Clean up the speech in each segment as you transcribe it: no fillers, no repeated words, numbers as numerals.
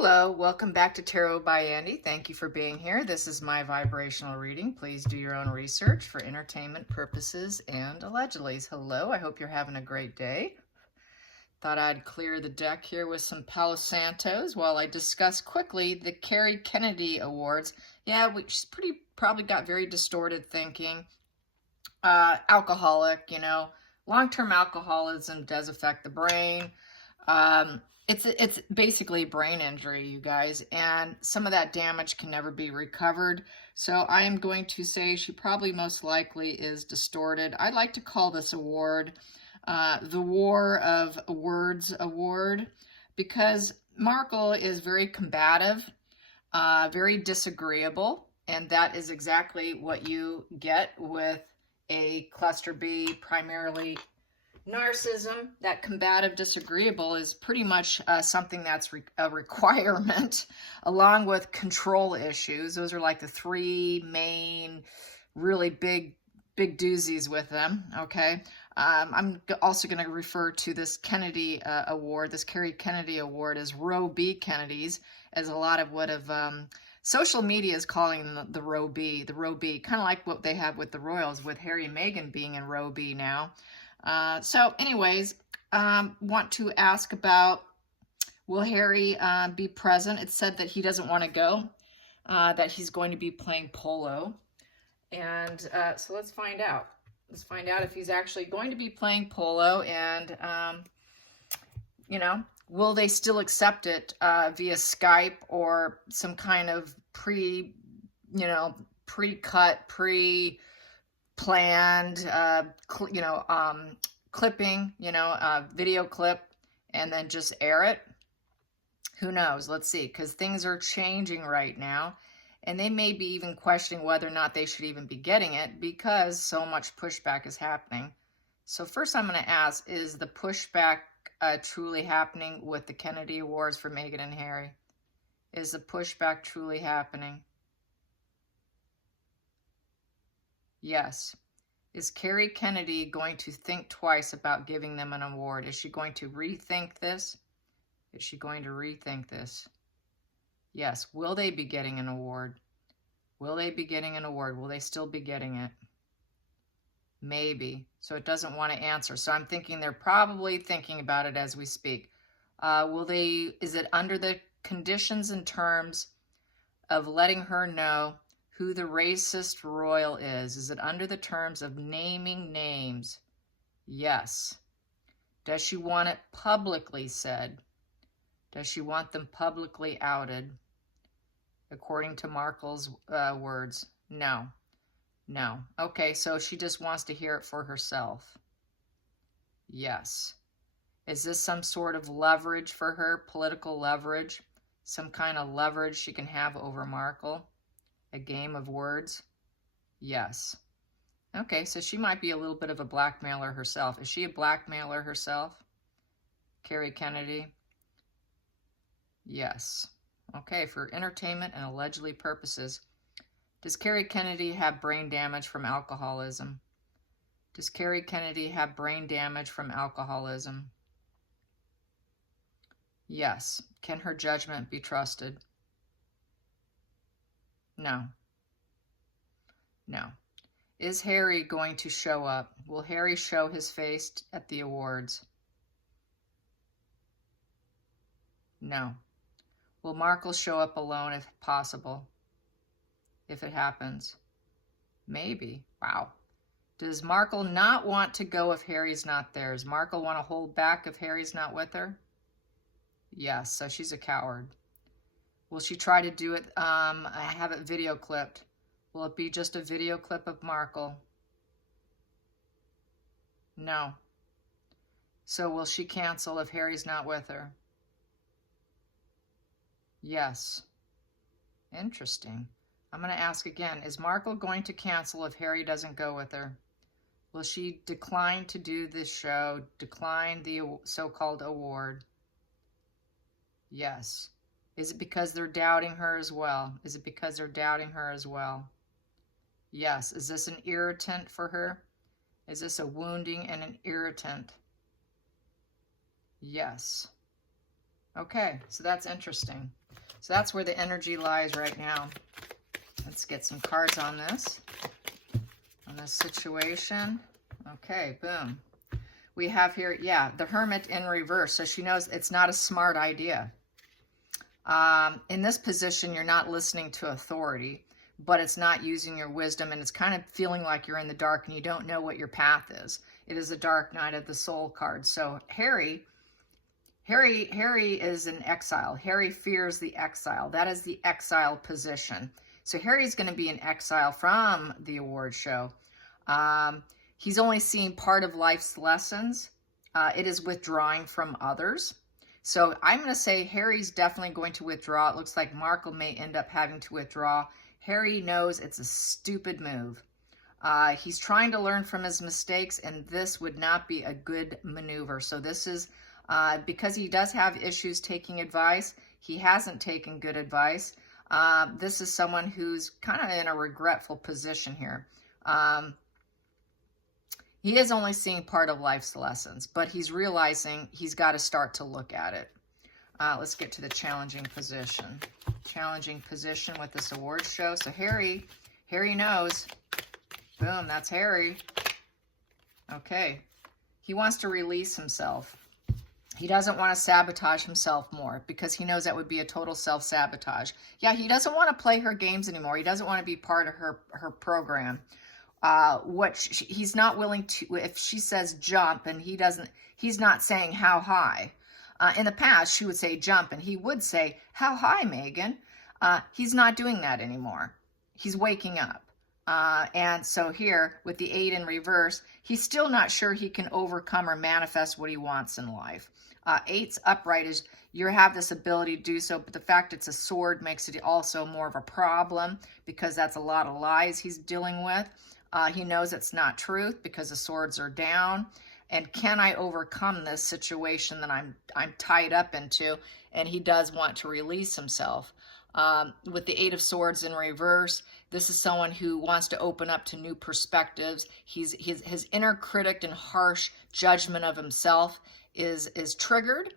Hello, welcome back to Tarot by Andy. Thank you for being here. This is my vibrational reading. Please do your own research for entertainment purposes and allegedly. Hello, I hope you're having a great day. Thought I'd clear the deck here with some Palo Santos while I discuss quickly the Kerry Kennedy Awards. Yeah, she's probably got very distorted thinking. Alcoholic, long-term alcoholism does affect the brain. It's basically brain injury, you guys, and some of that damage can never be recovered. So I am going to say she probably most likely is distorted. I'd like to call this award the War of Words Award, because Markle is very combative, very disagreeable, and that is exactly what you get with a cluster B, primarily narcissism. That combative, disagreeable is pretty much something that's a requirement, along with control issues. Those are like the three main, really big doozies with them, okay? I'm also going to refer to this Kennedy award, this Kerry Kennedy Award, as Roe B. Kennedys, as a lot of what social media is calling the Roe B, kind of like what they have with the royals, with Harry and Meghan being in Roe B now. So anyways, want to ask about, will Harry be present? It's said that he doesn't want to go, that he's going to be playing polo. And so let's find out. Let's find out if he's actually going to be playing polo, and, will they still accept it via Skype or some kind of pre-cut, planned, clipping, video clip, and then just air it? Who knows? Let's see, because things are changing right now, and they may be even questioning whether or not they should even be getting it because so much pushback is happening. So first I'm going to ask, is the pushback truly happening with the Kennedy Awards for Meghan and Harry? Is the pushback truly happening? Yes. Is Kerry Kennedy going to think twice about giving them an award? Is she going to rethink this? Is she going to rethink this? Yes. Will they be getting an award? Will they be getting an award? Will they still be getting it? Maybe. So it doesn't want to answer. So I'm thinking they're probably thinking about it as we speak. Is it under the conditions and terms of letting her know who the racist royal is? Is it under the terms of naming names? Yes. Does she want it publicly said? Does she want them publicly outed? According to Markle's words, no. No. Okay, so she just wants to hear it for herself. Yes. Is this some sort of leverage for her, political leverage? Some kind of leverage she can have over Markle? A game of words? Yes. Okay, so she might be a little bit of a blackmailer herself. Is she a blackmailer herself? Kerry Kennedy? Yes. Okay, for entertainment and allegedly purposes. Does Kerry Kennedy have brain damage from alcoholism? Does Kerry Kennedy have brain damage from alcoholism? Yes. Can her judgment be trusted? No. No. Is Harry going to show up? Will Harry show his face at the awards? No. Will Markle show up alone if possible? If it happens? Maybe. Wow. Does Markle not want to go if Harry's not there? Does Markle want to hold back if Harry's not with her? Yes, so she's a coward. Will she try to do it, have it video clipped? Will it be just a video clip of Markle? No. So will she cancel if Harry's not with her? Yes. Interesting. I'm going to ask again, is Markle going to cancel if Harry doesn't go with her? Will she decline to do this show, decline the so-called award? Yes. Is it because they're doubting her as well? Is it because they're doubting her as well? Yes. Is this an irritant for her? Is this a wounding and an irritant? Yes. Okay, so that's interesting. So that's where the energy lies right now. Let's get some cards on this situation. Okay, boom. We have here, yeah, the Hermit in reverse. So she knows it's not a smart idea. In this position, you're not listening to authority, but it's not using your wisdom, and it's kind of feeling like you're in the dark and you don't know what your path is. It is a Dark Night of the Soul card. So Harry is in exile. Harry fears the exile. That is the exile position. So Harry's going to be in exile from the award show. He's only seeing part of life's lessons. It is withdrawing from others. So I'm going to say Harry's definitely going to withdraw. It looks like Markle may end up having to withdraw. Harry knows it's a stupid move. He's trying to learn from his mistakes, and this would not be a good maneuver. So this is, because he does have issues taking advice, he hasn't taken good advice. This is someone who's kind of in a regretful position here. He is only seeing part of life's lessons, but he's realizing he's got to start to look at it. Let's get to the challenging position. Challenging position with this award show. So Harry knows. Boom, that's Harry. Okay. He wants to release himself. He doesn't want to sabotage himself more because he knows that would be a total self-sabotage. Yeah, he doesn't want to play her games anymore. He doesn't want to be part of her program. He's not willing to, if she says jump and he's not saying how high. In the past, she would say jump and he would say, how high, Megan? He's not doing that anymore. He's waking up. And so here with the 8 in reverse, he's still not sure he can overcome or manifest what he wants in life. 8's upright is you have this ability to do so, but the fact it's a sword makes it also more of a problem because that's a lot of lies he's dealing with. He knows it's not truth because the swords are down. And can I overcome this situation that I'm tied up into? And he does want to release himself. With the 8 of Swords in reverse, this is someone who wants to open up to new perspectives. His inner critic and harsh judgment of himself is triggered,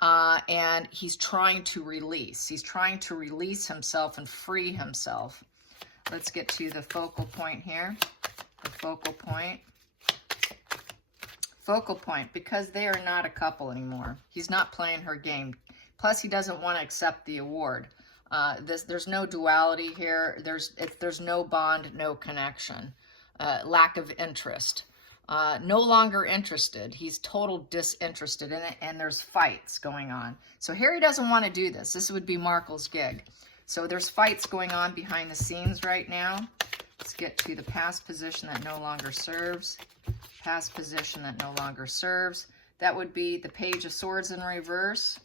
and he's trying to release. He's trying to release himself and free himself. Let's get to the focal point here. The focal point. Focal point, because they are not a couple anymore. He's not playing her game. Plus, he doesn't want to accept the award. There's no duality here. There's no bond, no connection. Lack of interest. No longer interested. He's total disinterested in it, and there's fights going on. So Harry doesn't want to do this. This would be Markle's gig. So there's fights going on behind the scenes right now. Let's get to the past position that no longer serves. Past position that no longer serves. That would be the Page of Swords in reverse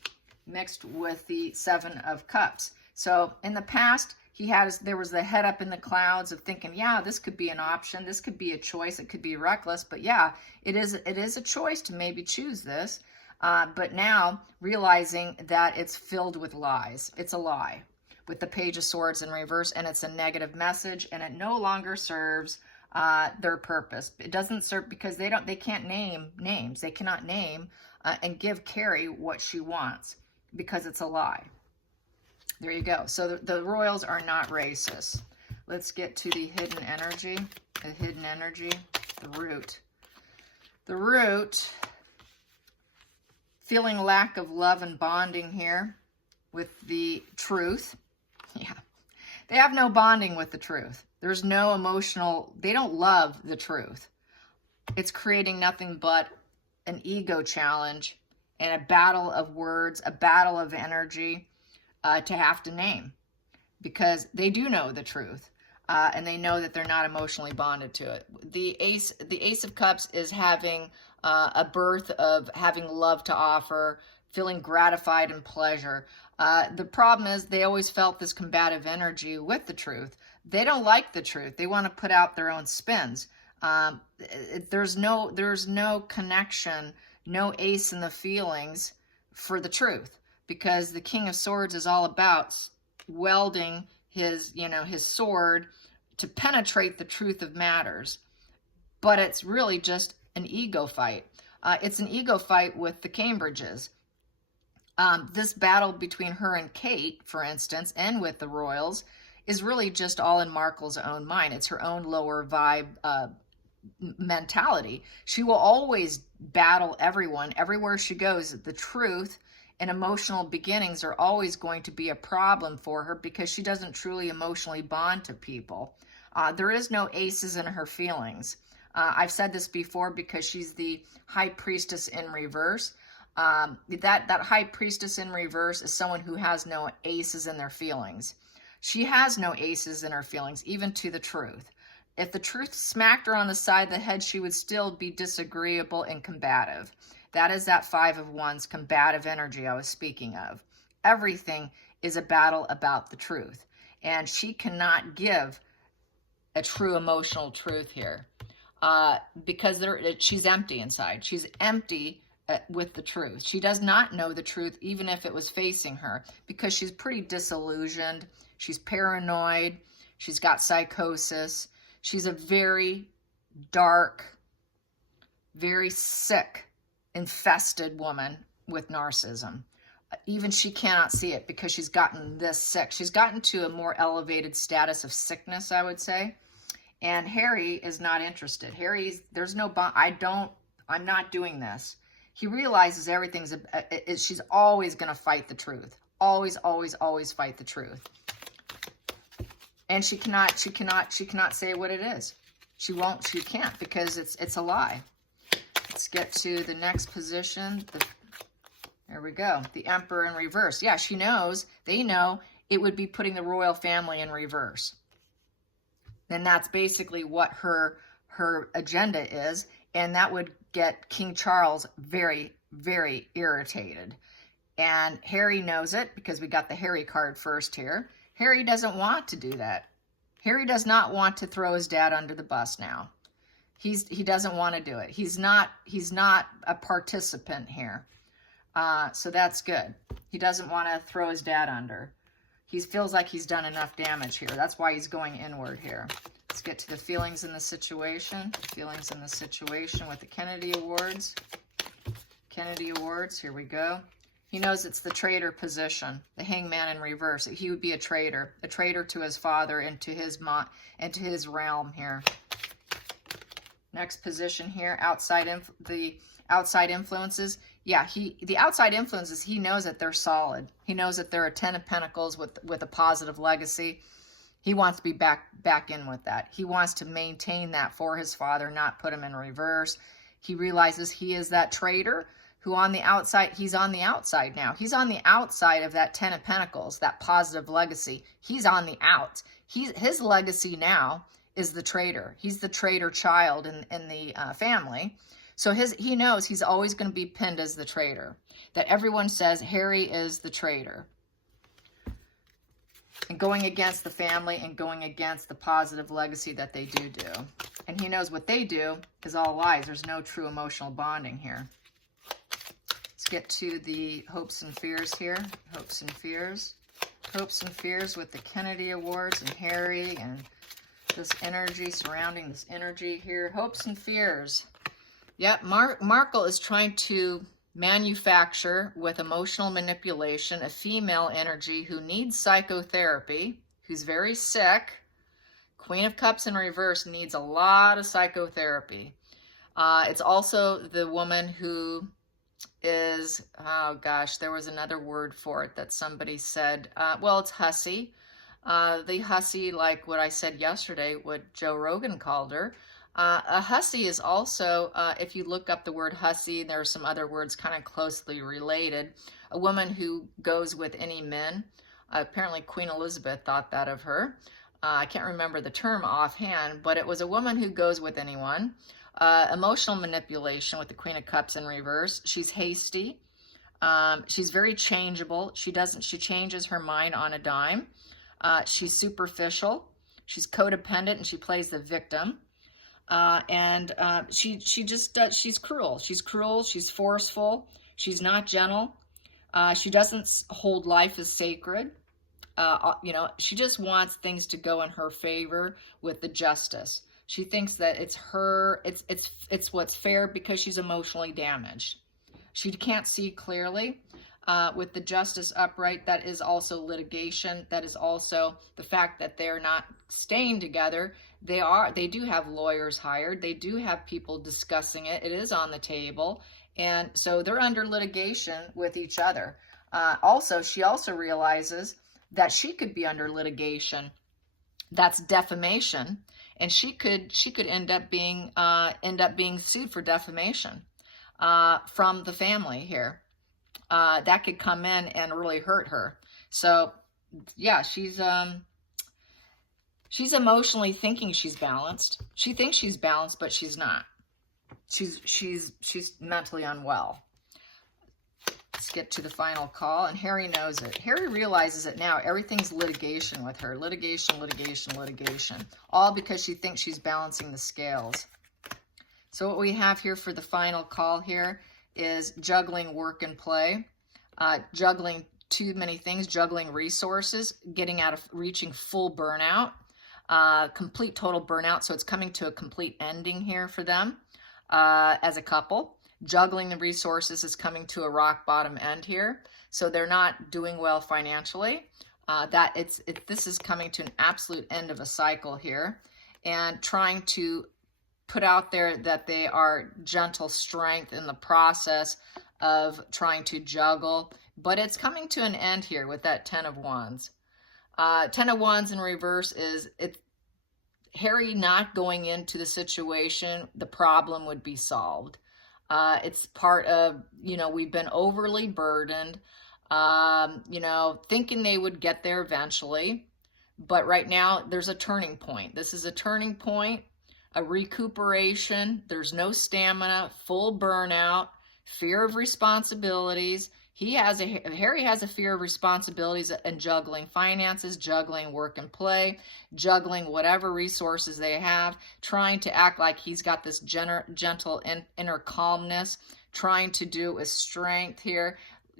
mixed with the 7 of Cups. So in the past, there was the head up in the clouds of thinking, yeah, this could be an option. This could be a choice. It could be reckless. But yeah, it is a choice to maybe choose this. But now realizing that it's filled with lies. It's a lie with the Page of Swords in reverse, and it's a negative message, and it no longer serves their purpose. It doesn't serve because they can't name names. They cannot name and give Carrie what she wants because it's a lie. There you go. So the royals are not racist. Let's get to the hidden energy. The hidden energy, the root. The root, feeling lack of love and bonding here with the truth. Yeah. They have no bonding with the truth. There's no emotional, they don't love the truth. It's creating nothing but an ego challenge and a battle of words, a battle of energy to have to name, because they do know the truth and they know that they're not emotionally bonded to it. The Ace of Cups is having a birth of having love to offer, feeling gratified and pleasure. The problem is they always felt this combative energy with the truth. They don't like the truth. They want to put out their own spins. There's no connection, no ace in the feelings for the truth, because the King of Swords is all about welding his sword to penetrate the truth of matters. But it's really just an ego fight. It's an ego fight with the Cambridges. This battle between her and Kate, for instance, and with the royals, is really just all in Markle's own mind. It's her own lower vibe mentality. She will always battle everyone everywhere she goes. The truth and emotional beginnings are always going to be a problem for her because she doesn't truly emotionally bond to people. There is no aces in her feelings. I've said this before because she's the high priestess in reverse. That high priestess in reverse is someone who has no aces in their feelings. She has no aces in her feelings, even to the truth. If the truth smacked her on the side of the head, she would still be disagreeable and combative. That is that 5 of Wands combative energy I was speaking of. Everything is a battle about the truth. And she cannot give a true emotional truth here because she's empty inside. She's empty with the truth. She does not know the truth, even if it was facing her, because she's pretty disillusioned. She's paranoid. She's got psychosis. She's a very dark, very sick, infested woman with narcissism. Even she cannot see it because she's gotten this sick. She's gotten to a more elevated status of sickness, I would say. And Harry is not interested. There's no bond. I'm not doing this. He realizes she's always going to fight the truth. Always, always, always fight the truth. And she cannot say what it is. She can't because it's a lie. Let's get to the next position. There we go. The Emperor in reverse. Yeah, they know it would be putting the royal family in reverse. And that's basically what her agenda is. And that would get King Charles very, very irritated. And Harry knows it because we got the Harry card first here. Harry doesn't want to do that. Harry does not want to throw his dad under the bus now. He doesn't want to do it. He's not a participant here. So that's good. He doesn't want to throw his dad under. He feels like he's done enough damage here. That's why he's going inward here. Let's get to the feelings in the situation. Feelings in the situation with the Kennedy Awards. Kennedy Awards, here we go. He knows it's the traitor position, the Hangman in reverse. He would be a traitor to his father and to his realm here. Next position here, the outside influences. Yeah, the outside influences, he knows that they're solid. He knows that they're a 10 of Pentacles with a positive legacy. He wants to be back in with that. He wants to maintain that for his father, not put him in reverse. He realizes he is that traitor who on the outside, he's on the outside now. He's on the outside of that 10 of Pentacles, that positive legacy. He's on the out. His legacy now is the traitor. He's the traitor child in the family. So he knows he's always going to be pinned as the traitor. That everyone says Harry is the traitor. And going against the family and going against the positive legacy that they do. And he knows what they do is all lies. There's no true emotional bonding here. Let's get to the hopes and fears here. Hopes and fears. Hopes and fears with the Kennedy Awards and Harry and this energy surrounding this energy here. Hopes and fears. Yep, Markle is trying to manufacture with emotional manipulation a female energy who needs psychotherapy, who's very sick. Queen of Cups in reverse needs a lot of psychotherapy. It's also the woman who is, oh gosh, there was another word for it that somebody said. Well, it's hussy. The hussy, like what I said yesterday, what Joe Rogan called her. A hussy is also, if you look up the word hussy, there are some other words kind of closely related. A woman who goes with any men. Apparently Queen Elizabeth thought that of her. I can't remember the term offhand, but it was a woman who goes with anyone. Emotional manipulation with the Queen of Cups in reverse. She's hasty. She's very changeable. She changes her mind on a dime. She's superficial. She's codependent and she plays the victim. She's cruel. She's cruel. She's forceful. She's not gentle. She doesn't hold life as sacred. She just wants things to go in her favor with the justice. She thinks that it's what's fair because she's emotionally damaged. She can't see clearly. with the justice upright, that is also litigation. That is also the fact that they're not staying together. They do have lawyers hired. They do have people discussing it. It is on the table. And so they're under litigation with each other. She also realizes that she could be under litigation. That's defamation, and she could end up being sued for defamation from the family here. That could come in and really hurt her. So yeah, she's emotionally thinking she's balanced. She thinks she's balanced, but she's not. She's mentally unwell. Let's get to the final call, and Harry knows it. Harry realizes it now. Everything's litigation with her. Litigation, litigation, litigation. All because she thinks she's balancing the scales. So what we have here for the final call here is juggling work and play, juggling too many things, juggling resources, reaching full burnout, complete total burnout. So it's coming to a complete ending here for them as a couple. Juggling the resources is coming to a rock bottom end here. So they're not doing well financially. This is coming to an absolute end of a cycle here, and trying to put out there that they are gentle strength in the process of trying to juggle, but it's coming to an end here with that 10 of Wands. 10 of Wands in reverse is Harry not going into the situation, the problem would be solved. It's part of, we've been overly burdened, thinking they would get there eventually. But right now, there's a turning point. This is a turning point, a recuperation. There's no stamina, full burnout, fear of responsibilities. Harry has a fear of responsibilities and juggling finances, juggling work and play, juggling whatever resources they have, trying to act like he's got this gentle inner calmness, trying to do with strength here,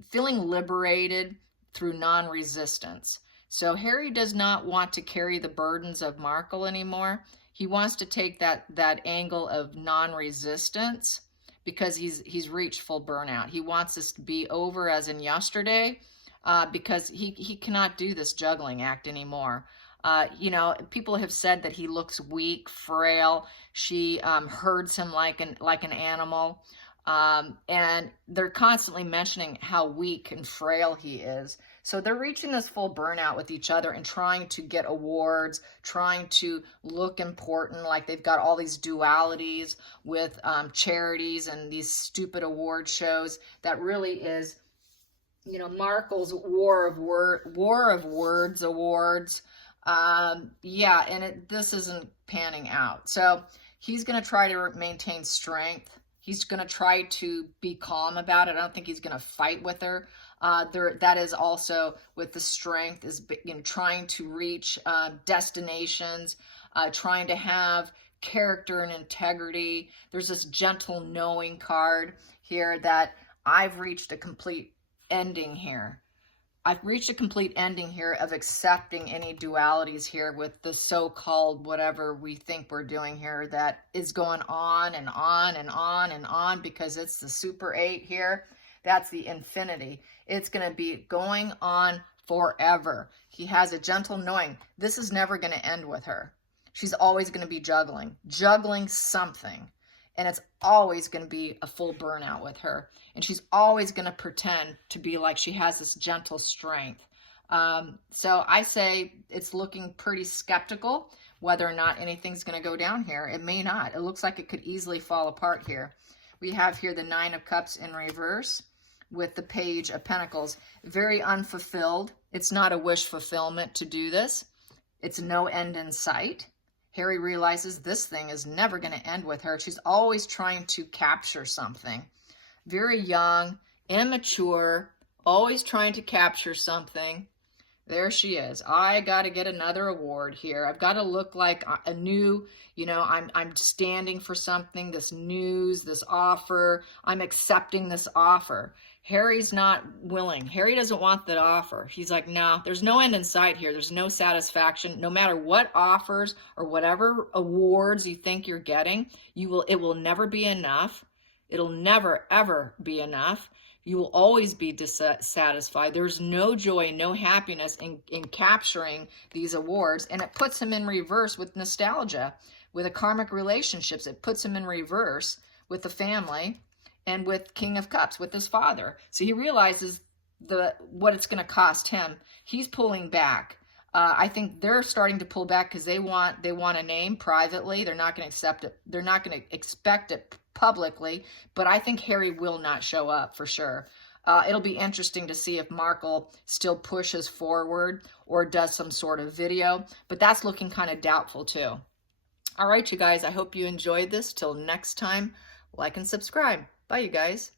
feeling liberated through non-resistance. So Harry does not want to carry the burdens of Markle anymore. He wants to take that angle of non-resistance, because he's reached full burnout. He wants this to be over as in yesterday, because he cannot do this juggling act anymore. People have said that he looks weak, frail. She herds him like an animal. And they're constantly mentioning how weak and frail he is. So they're reaching this full burnout with each other and trying to get awards, trying to look important, like they've got all these dualities with charities and these stupid award shows. That really is, Markle's War of Words awards. And this isn't panning out. So he's going to try to maintain strength. He's going to try to be calm about it. I don't think he's going to fight with her. That is also with the strength, is trying to reach destinations, trying to have character and integrity. There's this gentle knowing card here that I've reached a complete ending here. I've reached a complete ending here of accepting any dualities here with the so-called whatever we think we're doing here that is going on and on and on and on, because it's the Super 8 here. That's the infinity. It's going to be going on forever. He has a gentle knowing. This is never going to end with her. She's always going to be juggling something. And it's always going to be a full burnout with her. And she's always going to pretend to be like she has this gentle strength. So I say it's looking pretty skeptical whether or not anything's going to go down here. It may not. It looks like it could easily fall apart here. We have here the 9 of Cups in reverse with the Page of Pentacles. Very unfulfilled. It's not a wish fulfillment to do this. It's no end in sight. Harry realizes this thing is never going to end with her. She's always trying to capture something. Very young, immature, always trying to capture something. There she is. I got to get another award here. I've got to look like a new, I'm standing for something, this news, this offer. I'm accepting this offer. Harry's not willing. Harry doesn't want that offer. He's like, no, there's no end in sight here. There's no satisfaction. No matter what offers or whatever awards you think you're getting, it will never be enough. It'll never, ever be enough. You will always be dissatisfied. There's no joy, no happiness in capturing these awards. And it puts him in reverse with nostalgia, with the karmic relationships. It puts him in reverse with the family and with King of Cups, with his father. So he realizes what it's going to cost him. He's pulling back. I think they're starting to pull back because they want a name privately. They're not going to accept it. They're not going to expect it publicly. But I think Harry will not show up for sure. It'll be interesting to see if Markle still pushes forward or does some sort of video. But that's looking kind of doubtful too. All right, you guys. I hope you enjoyed this. Till next time, like and subscribe. Bye, you guys.